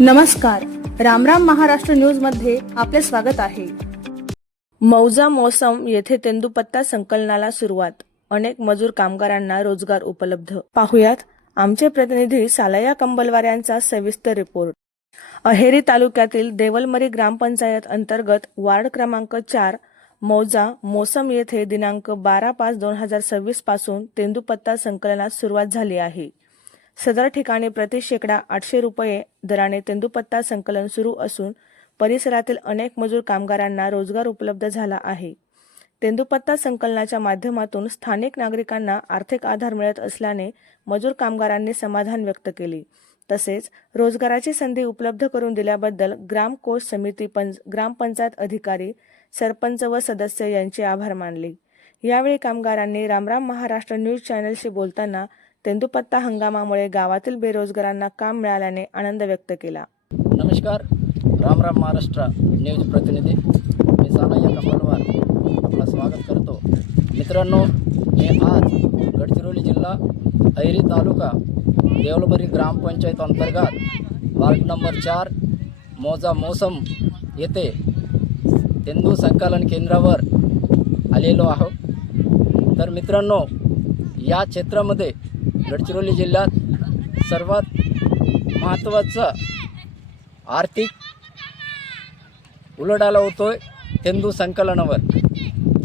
नमस्कार, रामराम महाराष्ट्र न्यूज मध्ये आपले स्वागत आहे। मौजा मौसम येथे तेंदूपत्ता संकलनाला सुरुवात। अनेक मजूर कामगारांना रोजगार उपलब्ध। पाहुयात आमचे प्रतिनिधी सालया कंबलवार यांचा सविस्तर रिपोर्ट। अहेरी तालुक्यातील देवलमरी ग्रामपंचायत अंतर्गत वार्ड क्रमांक 4 मौजा मौसम येथे दिनांक 12/5/2026 पासून तेंदूपत्ता संकलनास सुरुवात झाली आहे। सदर ठिकाणी प्रति शेकडा 800 रुपये दराने तेंदूपत्ता संकलन सुरू असून परिसरातील अनेक मजूर कामगारांना रोजगार उपलब्ध झाला आहे। तेंदूपत्ता संकलनाच्या माध्यमातून स्थानिक नागरिकांना आर्थिक आधार मिळत असल्याने मजूर कामगारांनी समाधान व्यक्त केले। तसेच रोजगाराची संधी उपलब्ध करून दिल्याबद्दल ग्राम कोष समिती, ग्रामपंचायत अधिकारी, सरपंच व सदस्य यांचे आभार मानले। यावेळी कामगारांनी रामराम महाराष्ट्र न्यूज चॅनलशी बोलताना तेंदूपत्ता हंगामामुळे गावातील बेरोजगारांना काम मिळाल्याने आनंद व्यक्त केला। नमस्कार, रामराम महाराष्ट्र न्यूज प्रतिनिधी मी सालया कंबलवार आपलं स्वागत करतो। मित्रांनो, मी आज गडचिरोली जिल्हा अहेरी तालुका देवलमरी ग्रामपंचायत अंतर्गत वार्ड नंबर 4 मौजा मौसम येथे तेंदू संकलन केंद्रावर आलेलो आहोत। तर मित्रांनो, या क्षेत्रामध्ये गडचिरोली जिल्ह्यात सर्वात महत्त्वाचं आर्थिक उलाढाल होतोय तेंदू संकलनावर।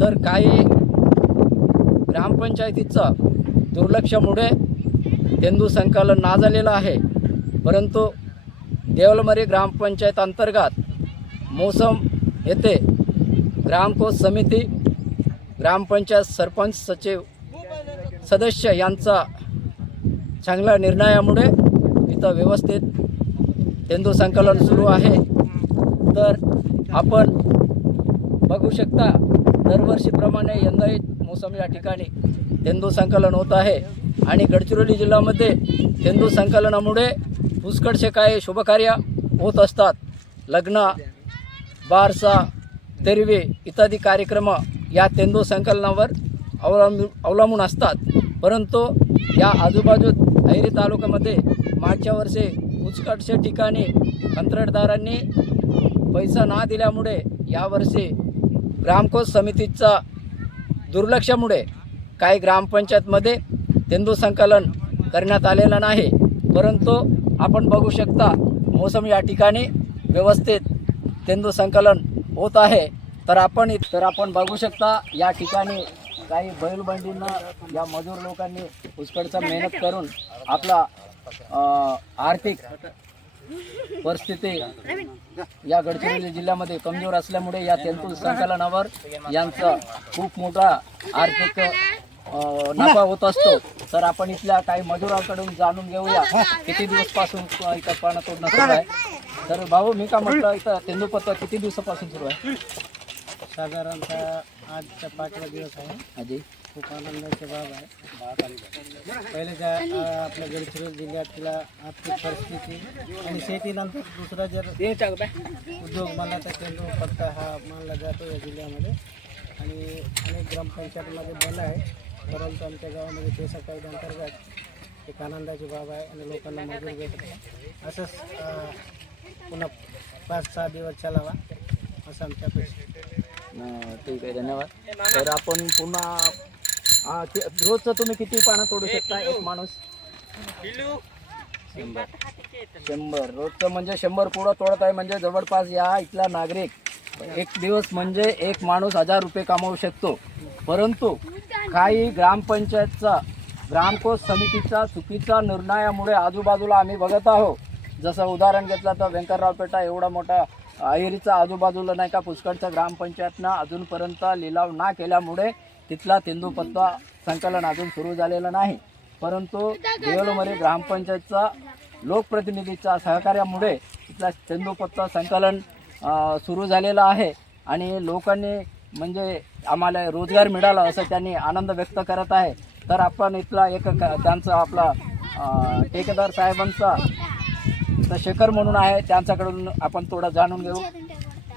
तर काही ग्रामपंचायतीचं दुर्लक्षामुळे तेंदू संकलन ना झालेलं आहे, परंतु देवलमरी ग्रामपंचायत अंतर्गत मौसम येथे ग्रामकोष समिती, ग्रामपंचायत सरपंच, सचिव, सदस्य यांचा चांगल्या निर्णयामुळे इथं व्यवस्थित तेंदू संकलन सुरू आहे। तर आपण बघू शकता, दरवर्षीप्रमाणे यंदाही मौसम या ठिकाणी तेंदू संकलन होत आहे आणि गडचिरोली जिल्ह्यामध्ये तेंदू संकलनामुळे पुष्कळसे काही शुभकार्य होत असतात। लग्न, बारसा, तेरवी इत्यादी कार्यक्रम या तेंदू संकलनावर अवलंबून असतात। परंतु या आजूबाजूत अहेरी तालुक्यामध्ये मागच्या वर्षी पुष्कळशे ठिकाणी कंत्राटदारांनी पैसा ना दिल्यामुळे यावर्षी ग्रामकोष समितीचा दुर्लक्षामुळे काही ग्रामपंचायतमध्ये तेंदू संकलन करण्यात आलेलं नाही। परंतु आपण बघू शकता, मौसम या ठिकाणी व्यवस्थित तेंदू संकलन होत आहे। तर आपण बघू शकता, या ठिकाणी काही बैलबंडींना या मजूर लोकांनी पुष्कळचा मेहनत करून आपला आर्थिक परिस्थिती या गडचिरोली जिल्ह्यामध्ये कमजोर असल्यामुळे या तेंदू संकलनावर यांचा खूप मोठा आर्थिक नफा होत असतो। तर आपण इथल्या काही मजुरांकडून जाणून घेऊया किती दिवसपासून इथं पाणी तोडणं सुरू आहे। तर भाऊ, मी का म्हटलं, इथं तेंदूपत्ता किती दिवसापासून सुरू आहे? साधारणतः आजचा 5वा दिवस आहे। अजय, खूप आनंदाची बाब आहे। पहिले आपल्या गडचिरोली जिल्ह्यातला आर्थिक परिस्थिती आणि शेतीनंतर दुसरा जर उद्योग म्हणला तर तेंदूपत्ता हा मानला जातो या जिल्ह्यामध्ये आणि अनेक ग्रामपंचायतीमध्ये बंद आहे, परंतु आमच्या गावामध्ये पेसा कायद्याअंतर्गत एक आनंदाची बाब आहे आणि लोकांना मजूर भेटत असंच पुन्हा 5-6 दिवस चालावा असं आमच्या अपेक्षा। ठीक आहे, धन्यवाद। तर आपण पुन्हा रोजचं तुम्ही किती पानं तोडू शकता एक माणूस? 100 रोजचं म्हणजे 100 पुढं तोडत आहे म्हणजे जवळपास या इथला नागरिक एक दिवस म्हणजे एक माणूस 1000 रुपये कमावू शकतो। परंतु काही ग्रामपंचायतचा, ग्रामकोष समितीचा चुकीचा निर्णयामुळे आजूबाजूला आम्ही बघत आहोत, जसं उदाहरण घेतलं तर व्यंकटराव पेठा एवढा मोठा अहेरीचा आजूबाजूला नाही का पुष्कळच्या ग्रामपंचायतनं अजूनपर्यंत लिलाव ना केल्यामुळे तिथला तेंदूपत्ता संकलन अजून सुरू झालेलं नाही। परंतु देवलमरी ग्रामपंचायतचा लोकप्रतिनिधीच्या सहकार्यामुळे तिथला तेंदूपत्ता संकलन सुरू झालेलं आहे आणि लोकांनी म्हणजे आम्हाला रोजगार मिळाला असं त्यांनी आनंद व्यक्त करत आहे। तर आपण इथला एक त्यांचा आपला ठेकेदार साहेबांचा तर शेखर म्हणून आहे, त्यांच्याकडून आपण थोडं जाणून घेऊ।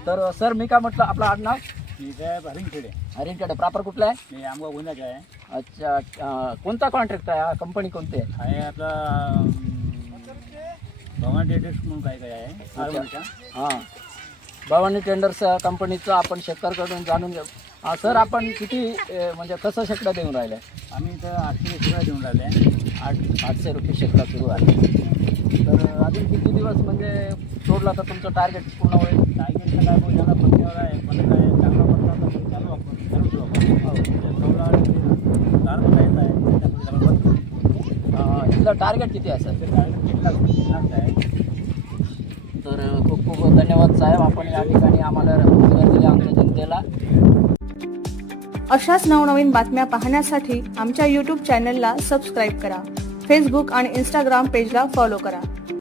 तर सर, मी काय म्हटलं, आपलं आडनाव? मी साहेब हरिणखेडे। हरिणखेडे प्रॉपर कुठला आहे? मी आमगाव गुन्ह्याचा आहे। अच्छा, कोणता कॉन्ट्रॅक्ट आहे? कंपनी कोणती आहे? आहे आपला भवानी टेडर्स म्हणून काय काय आहे आरवणीच्या. हां, भवानी टेंडर्स कंपनीचं आपण शेतकऱ्याकडून जाणून घेऊ. सर, आपण किती म्हणजे कसं शेकडा देऊन राहिले? आम्ही इथं 800 शेकडा देऊन राहिले. 800 रुपये शेकडा सुरू आहे. तर अजून किती दिवस म्हणजे सोडला तर तुमचं टार्गेट पूर्ण होईल? टार्गेटचं काय बोल झाला पत्त्यावर आहे, पण काय चांगला पत्ता तर चालू आपण चालू ठेवू आपण. झाड जायचं आहे त्याच्यामध्ये त्याला बंद करू. इथलं टार्गेट किती आहे सर? ते टार्गेट 1 लाख आहे. तर खूप खूप धन्यवाद साहेब, आपण या ठिकाणी आम्हाला रोजगार दिले आमच्या जनतेला. अशाच नवनवीन बातम्या पाहण्यासाठी आमच्या यूट्यूब चॅनलला सबस्क्राईब करा. फेसबुक आणि इंस्टाग्राम पेजला फॉलो करा.